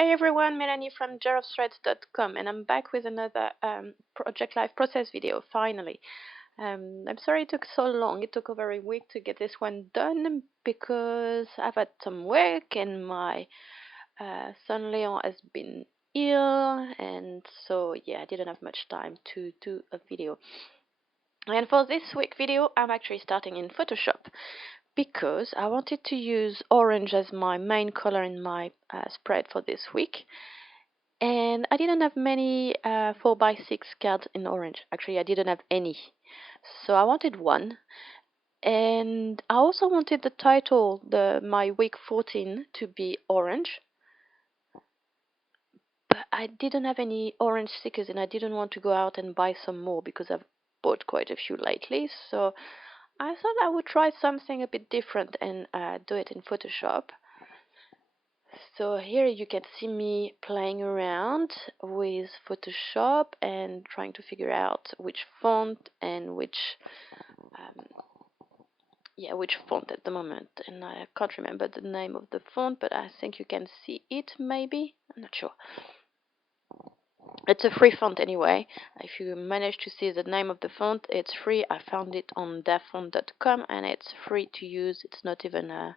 Hey everyone, Melanie from jarofthreads.com, and I'm back with another Project Life process video, finally. I'm sorry it took so long. It took over a week to get this one done because I've had some work and my son Leon has been ill, and so yeah, I didn't have much time to do a video. And for this week video, I'm actually starting in Photoshop because I wanted to use orange as my main color in my spread for this week. And I didn't have many 4x6 cards in orange. Actually, I didn't have any. So I wanted one. And I also wanted the title, my week 14, to be orange. But I didn't have any orange stickers and I didn't want to go out and buy some more because I've bought quite a few lately. So I thought I would try something a bit different and do it in Photoshop. So here you can see me playing around with Photoshop and trying to figure out which font and which font at the moment. And I can't remember the name of the font, but I think you can see it maybe. I'm not sure. It's a free font anyway. If you manage to see the name of the font, it's free. I found it on dafont.com and it's free to use. It's not even a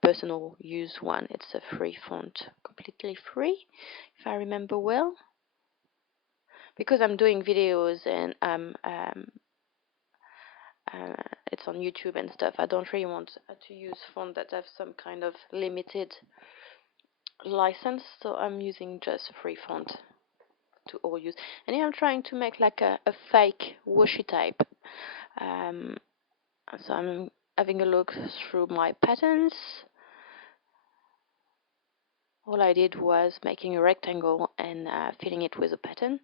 personal use one. It's a free font, completely free, if I remember well. Because I'm doing videos and it's on YouTube and stuff, I don't really want to use font that have some kind of limited license, so I'm using just free font to all use. And here I'm trying to make like a fake washi type. So I'm having a look through my patterns. All I did was making a rectangle and filling it with a pattern.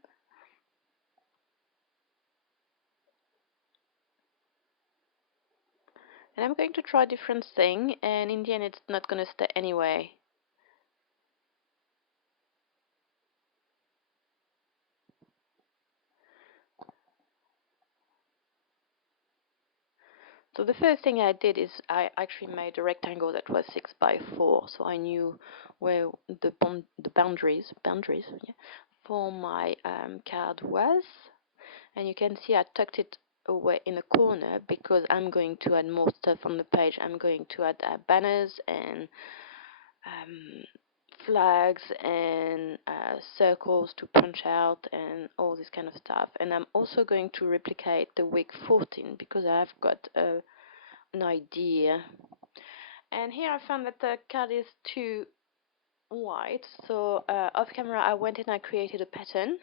And I'm going to try a different thing, and in the end it's not going to stay anyway. So the first thing I did is I actually made a rectangle that was 6x4, so I knew where the boundaries for my card was. And you can see I tucked it away in a corner because I'm going to add more stuff on the page. I'm going to add banners and flags and circles to punch out and all this kind of stuff. And I'm also going to replicate the week 14 because I've got an idea. And here I found that the card is too white, so off camera I went and I created a pattern,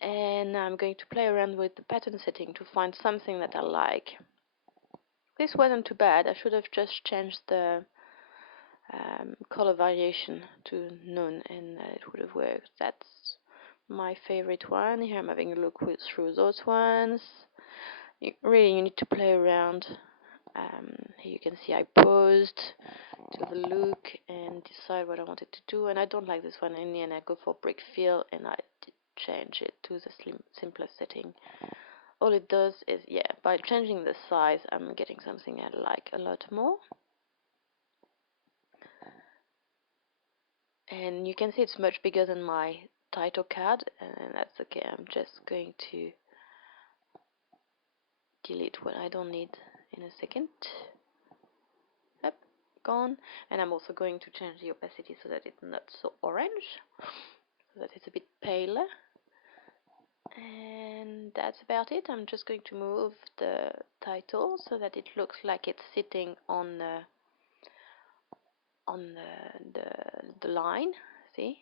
and I'm going to play around with the pattern setting to find something that I like. This wasn't too bad. I should have just changed the color variation to none and it would have worked. That's my favorite one. Here I'm having a look through those ones. You need to play around. Here you can see I paused to have a look and decide what I wanted to do, and I don't like this one. In the end I go for brick fill and I did change it to the simpler setting. All it does is, by changing the size I'm getting something I like a lot more. And you can see it's much bigger than my title card, and that's okay. I'm just going to delete what I don't need in a second. Yep, gone. And I'm also going to change the opacity so that it's not so orange, so that it's a bit paler. And that's about it. I'm just going to move the title so that it looks like it's sitting on the line, see?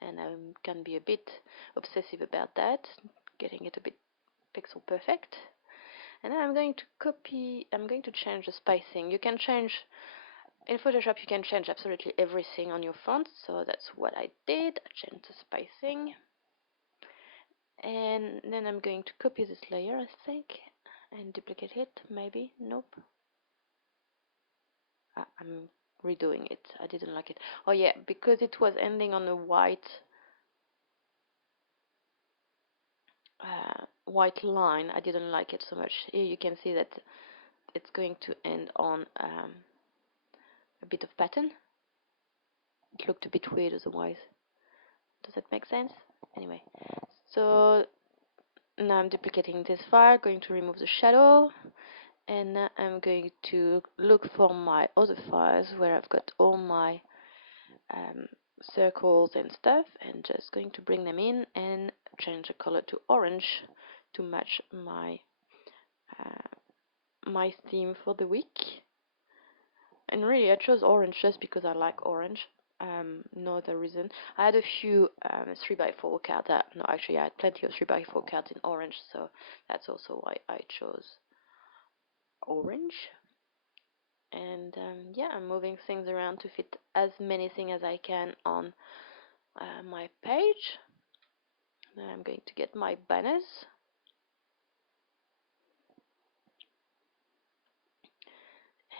And I can be a bit obsessive about that, getting it a bit pixel perfect. And then I'm going to change the spacing. You can change, in Photoshop you can change absolutely everything on your font, so that's what I did. I changed the spacing. And then I'm going to copy this layer, I think, and duplicate it, maybe. Nope. I'm redoing it. I didn't like it. Oh yeah, because it was ending on a white line, I didn't like it so much. Here you can see that it's going to end on a bit of pattern. looked a bit weird otherwise. Does that make sense? Anyway, so now I'm duplicating this file, going to remove the shadow, and now I'm going to look for my other files where I've got all my circles and stuff, and just going to bring them in and change the color to orange to match my my theme for the week. And really I chose orange just because I like orange, no other reason. I had a few 3x4 cards no, actually I had plenty of 3x4 cards in orange, so that's also why I chose orange. And yeah, I'm moving things around to fit as many things as I can on my page. Then I'm going to get my banners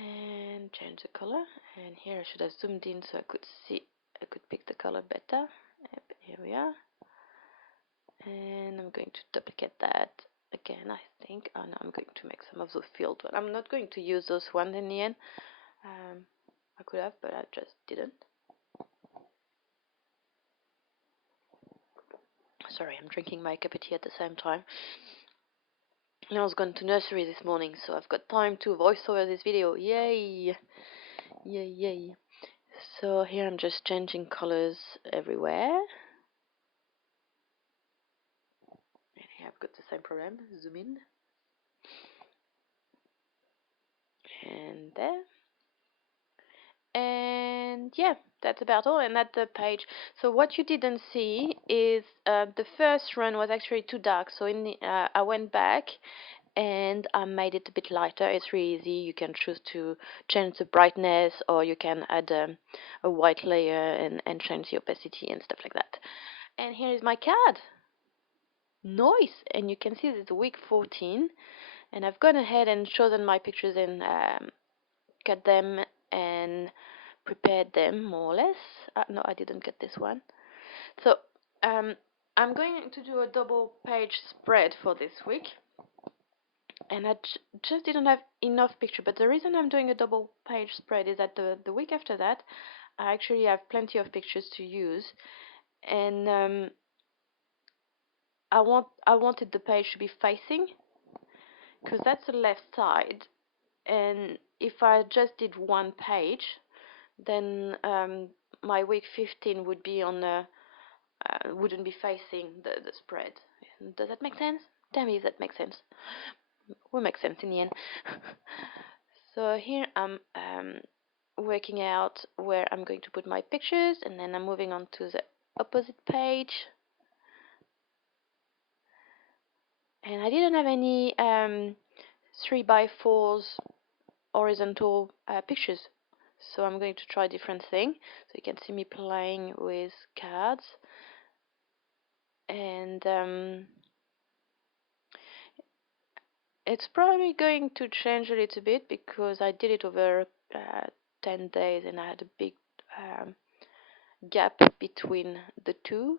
and change the color. And here I should have zoomed in so I could pick the color better. Yep, here we are. And I'm going to duplicate that again, I think. Oh no, I'm going to make some of those filled ones. I'm not going to use those ones in the end. I could have, but I just didn't. Sorry, I'm drinking my cup of tea at the same time. I was going to nursery this morning, so I've got time to voice over this video. Yay! Yay, yay. So here I'm just changing colors everywhere. And here I've got the same problem. Zoom in. And there. And yeah, that's about all. And that's the page. So what you didn't see is the first run was actually too dark. So I went back and I made it a bit lighter. It's really easy. You can choose to change the brightness, or you can add a white layer and change the opacity and stuff like that. And here is my card. Nice. And you can see it's week 14. And I've gone ahead and chosen my pictures and cut them and prepared them more or less. No, I didn't get this one. So I'm going to do a double page spread for this week. And I just didn't have enough picture. But the reason I'm doing a double page spread is that the week after that, I actually have plenty of pictures to use. And I wanted the page to be facing, because that's the left side. And if I just did one page, then my week 15 would be on wouldn't be facing the spread. Does that make sense? Tell me if that makes sense. Will make sense in the end. So here I'm working out where I'm going to put my pictures, and then I'm moving on to the opposite page. And I didn't have any 3x4s horizontal pictures, so I'm going to try a different thing. So you can see me playing with cards, and it's probably going to change a little bit because I did it over 10 days and I had a big gap between the two.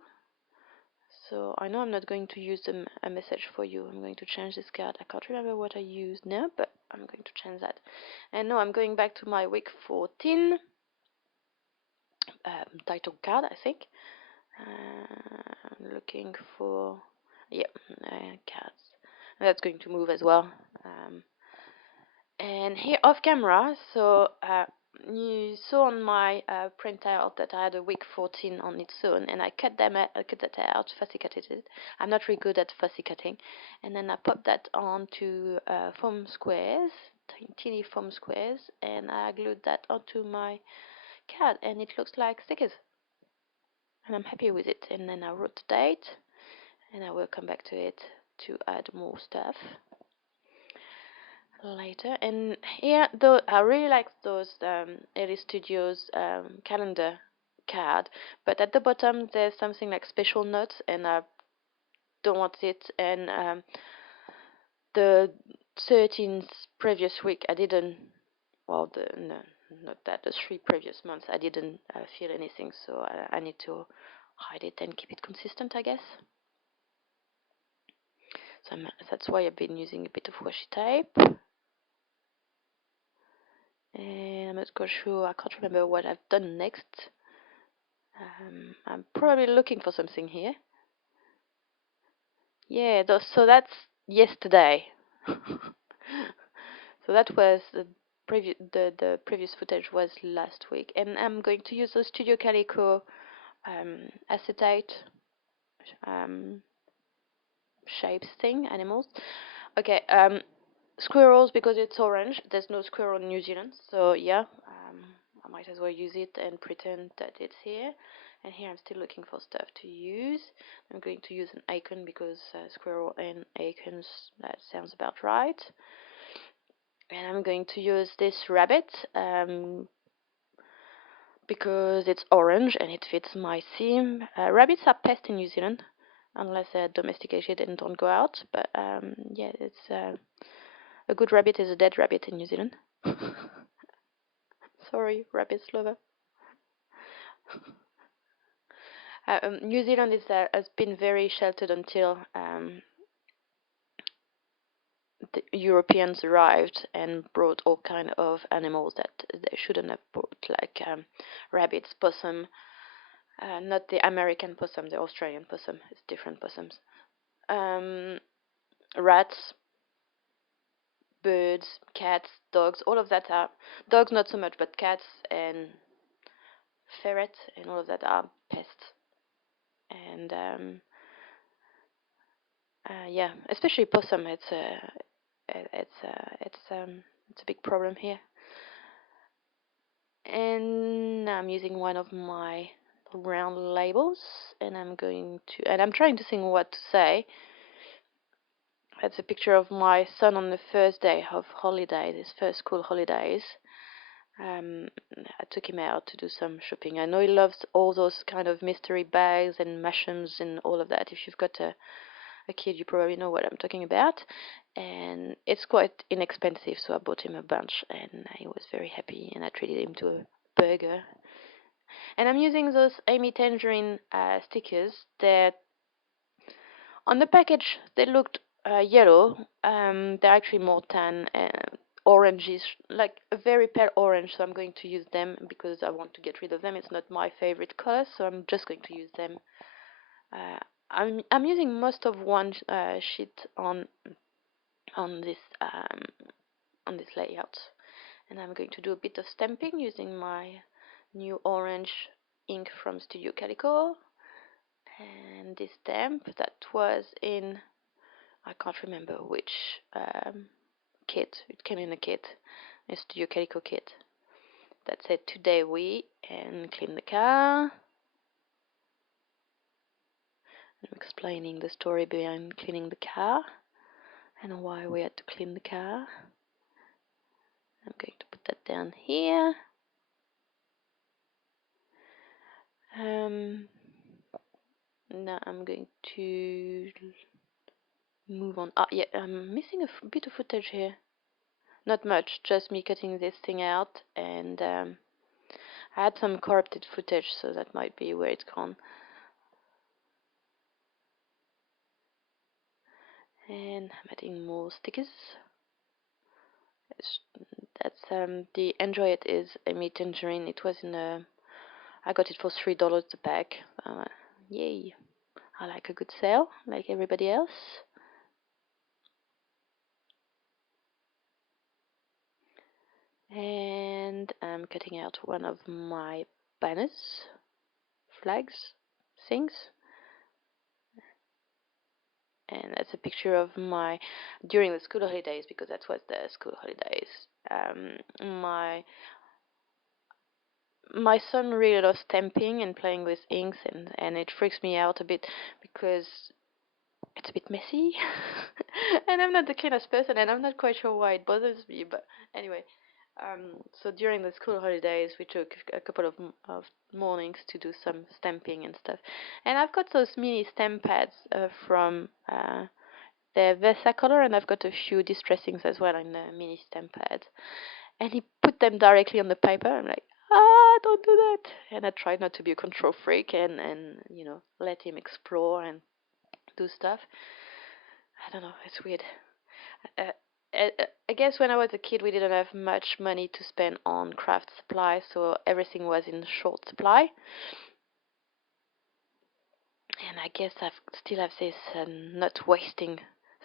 So I know I'm not going to use a message for you. I'm going to change this card. I can't remember what I used now, but I'm going to change that. And now I'm going back to my week 14 title card, I think. I'm looking for, yeah, cards. That's going to move as well. And here off camera, so you saw on my printout that I had a week 14 on its own, and I cut that out, fussy cutted it. I'm not really good at fussy cutting. And then I popped that onto foam squares, teeny foam squares, and I glued that onto my card, and it looks like stickers. And I'm happy with it. And then I wrote the date, and I will come back to it to add more stuff later. And here, though, I really like those LA Studios calendar card, but at the bottom there's something like special notes, and I don't want it. And the 13th previous week I didn't, well, no, not that, the 3 previous months I didn't feel anything, so I need to hide it and keep it consistent, I guess. So that's why I've been using a bit of washi tape. And I'm not quite sure, I can't remember what I've done next. I'm probably looking for something here. Yeah, so that's yesterday. So that was the previous footage was last week, and I'm going to use the Studio Calico acetate um, shapes thing, animals. Okay, squirrels because it's orange. There's no squirrel in New Zealand, so yeah, I might as well use it and pretend that it's here. And here I'm still looking for stuff to use. I'm going to use an icon because squirrel and icons, that sounds about right. And I'm going to use this rabbit because it's orange and it fits my theme. Rabbits are pests in New Zealand unless they're domesticated and don't go out. But yeah, it's a good rabbit is a dead rabbit in New Zealand. Sorry, rabbit lover. New Zealand has been very sheltered until the Europeans arrived and brought all kind of animals that they shouldn't have brought, like rabbits, possum. Not the American possum, the Australian possum. It's different possums. Um, Rats, birds, cats, dogs. All of that are dogs, not so much, but cats and ferrets and all of that are pests. And yeah, especially possum. It's a big problem here. And I'm using one of my round labels, and I'm trying to think what to say. That's a picture of my son on the first day of holidays, his first school holidays. I took him out to do some shopping. I know he loves all those kind of mystery bags and mushrooms and all of that. If you've got a kid, you probably know what I'm talking about. And it's quite inexpensive, so I bought him a bunch, and he was very happy. And I treated him to a burger. And I'm using those Amy Tangerine stickers that on the package they looked yellow. They're actually more tan and oranges, like a very pale orange. So I'm going to use them because I want to get rid of them. It's not my favorite color, so I'm just going to use them. I'm using most of one sheet on this um, on this layout, and I'm going to do a bit of stamping using my new orange ink from Studio Calico. And this stamp that was in, I can't remember which kit. It came in a kit, a Studio Calico kit that said today we, and clean the car. I'm explaining the story behind cleaning the car and why we had to clean the car. I'm going to put that down here. Now I'm going to move on. Yeah, I'm missing a bit of footage here. Not much, just me cutting this thing out, and I had some corrupted footage, so that might be where it's gone. And I'm adding more stickers. That's the Enjoy It is Amy Tangerine. It was in a, I got it for $3 a pack. Yay! I like a good sale, like everybody else. And I'm cutting out one of my banners, flags, things. And that's a picture of my during the school holidays, because that was the school holidays. My son really loves stamping and playing with inks, and it freaks me out a bit because it's a bit messy. And I'm not the cleanest person, and I'm not quite sure why it bothers me, but anyway. So during the school holidays, we took a couple of mornings to do some stamping and stuff. And I've got those mini stamp pads from the Versacolor, and I've got a few distressings as well in the mini stamp pads. And he put them directly on the paper. I'm like, don't do that. And I tried not to be a control freak and let him explore and do stuff. I don't know, it's weird. Uh, I guess when I was a kid, we didn't have much money to spend on craft supplies, so everything was in short supply. And I guess I still have this not wasting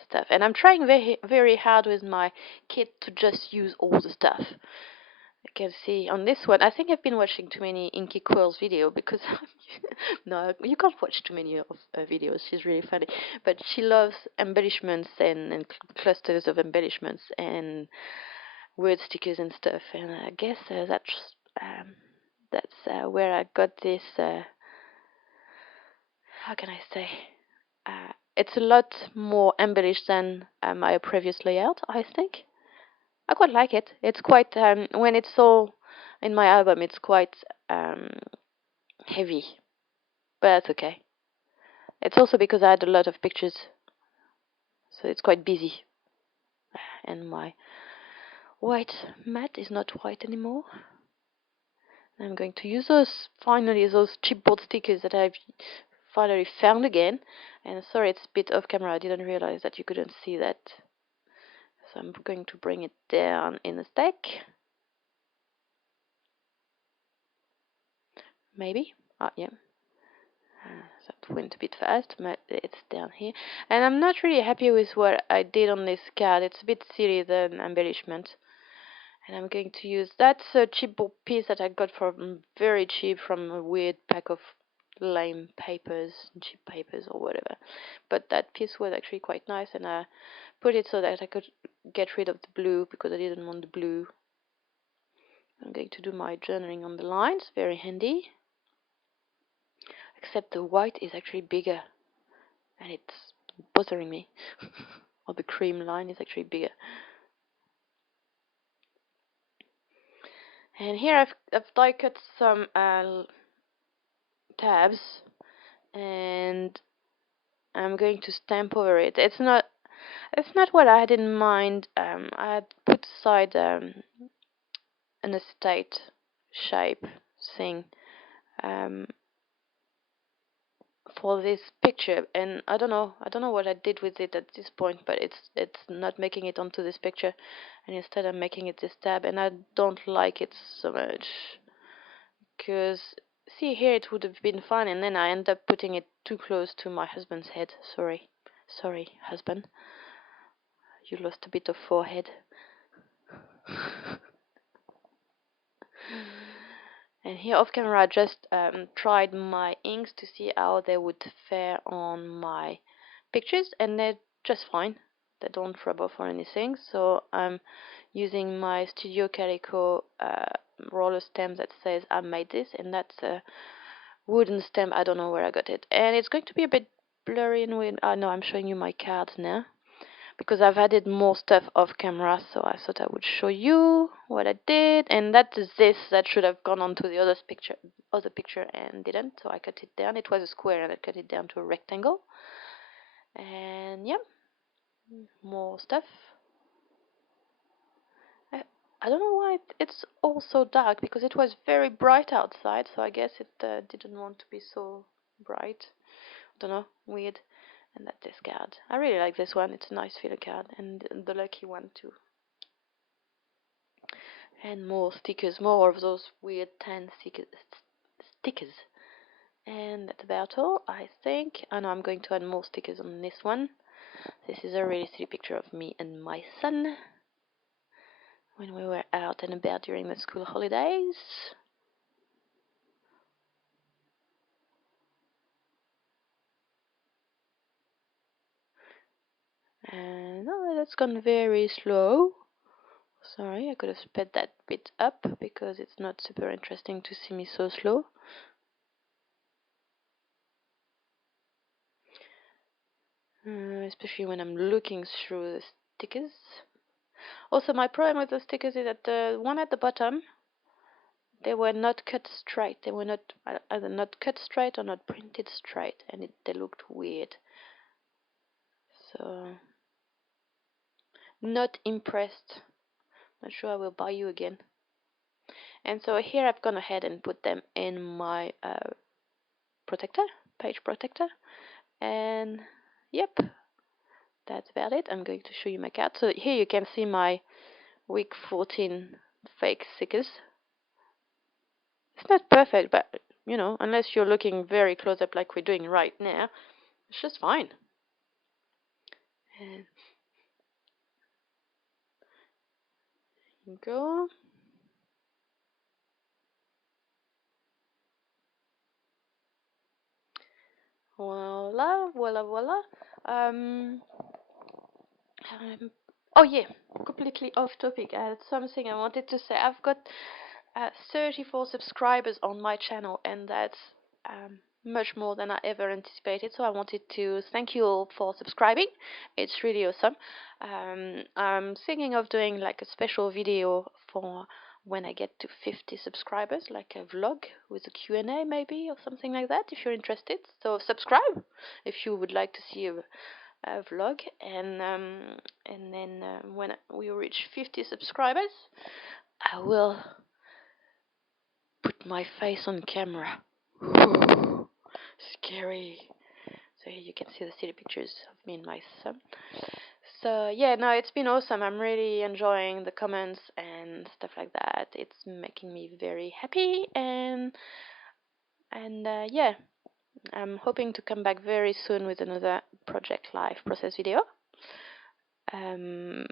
stuff. And I'm trying very, very hard with my kit to just use all the stuff. You can see on this one, I think I've been watching too many Inky Quill's video because no, you can't watch too many of her videos. She's really funny, but she loves embellishments and clusters of embellishments and word stickers and stuff. And I guess that's where I got this. How can I say? It's a lot more embellished than my previous layout, I think. I quite like it. It's quite when it's all in my album, it's quite heavy, but that's okay. It's also because I had a lot of pictures, so it's quite busy. And my white mat is not white anymore. I'm going to use those chipboard stickers that I've finally found again. And sorry, it's a bit off camera. I didn't realize that you couldn't see that. So I'm going to bring it down in a stack. Maybe. Yeah. That went a bit fast, but it's down here. And I'm not really happy with what I did on this card. It's a bit silly, the embellishment. And I'm going to use that's a cheap piece that I got from very cheap from a weird pack of lame papers, cheap papers or whatever. But that piece was actually quite nice, and I put it so that I could get rid of the blue because I didn't want the blue. I'm going to do my journaling on the lines, very handy. Except the white is actually bigger, and it's bothering me. Or the cream line is actually bigger. And here I've die cut some tabs, and I'm going to stamp over it. It's not what I had in mind. I had put aside an estate shape thing for this picture, and I don't know what I did with it at this point, but it's not making it onto this picture, and instead I'm making it this tab, and I don't like it so much because see here it would have been fine, and then I end up putting it too close to my husband's head. Sorry husband, you lost a bit of forehead. And here off camera I just tried my inks to see how they would fare on my pictures, and they're just fine. They don't rub off or anything, so I'm using my Studio Calico roller stamp that says I made this, and that's a wooden stamp. I don't know where I got it, and it's going to be a bit blurry and weird. No, I'm showing you my cards now because I've added more stuff off camera, so I thought I would show you what I did. And that is this that should have gone onto the other picture and didn't, so I cut it down. It was a square and I cut it down to a rectangle. And yeah, more stuff. I don't know why it's all so dark, because it was very bright outside, so I guess it didn't want to be so bright. I don't know, weird. And that's this card. I really like this one. It's a nice filler card, and the lucky one too. And more stickers, more of those weird tan stickers. And that's about all, I think. And I'm going to add more stickers on this one. This is a really silly picture of me and my son when we were out and about during the school holidays. And oh, that's gone very slow. Sorry, I could have sped that bit up because it's not super interesting to see me so slow. Especially when I'm looking through the stickers. Also, my problem with the stickers is that the one at the bottom, they were not cut straight. They were not either not cut straight or not printed straight, and they looked weird. So, not impressed. Not sure I will buy you again. And so here I've gone ahead and put them in my page protector. And yep, that's about it. I'm going to show you my card. So here you can see my week 14 fake stickers. It's not perfect, but you know, unless you're looking very close up like we're doing right now, it's just fine. And you go. Voila, voila, voila. Um, oh yeah, completely off topic. I had something I wanted to say. I've got 34 subscribers on my channel, and that's much more than I ever anticipated. So I wanted to thank you all for subscribing. It's really awesome. I'm thinking of doing like a special video for when I get to 50 subscribers, like a vlog with a Q&A maybe or something like that, if you're interested. So subscribe if you would like to see a vlog, and then when we reach 50 subscribers, I will put my face on camera. Ooh, scary. So here you can see the silly pictures of me and my son. So yeah, no, it's been awesome. I'm really enjoying the comments and stuff like that. It's making me very happy, and yeah, I'm hoping to come back very soon with another project live process video. Um,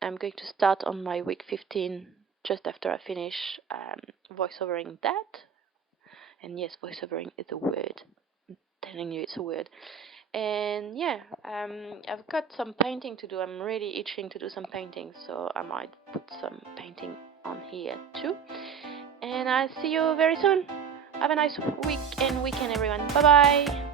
I'm going to start on my week 15 just after I finish voiceovering that. And yes, voiceovering is a word. I'm telling you, it's a word. And yeah, I've got some painting to do. I'm really itching to do some painting, so I might put some painting on here too. And I'll see you very soon. Have a nice week and weekend, everyone. Bye bye.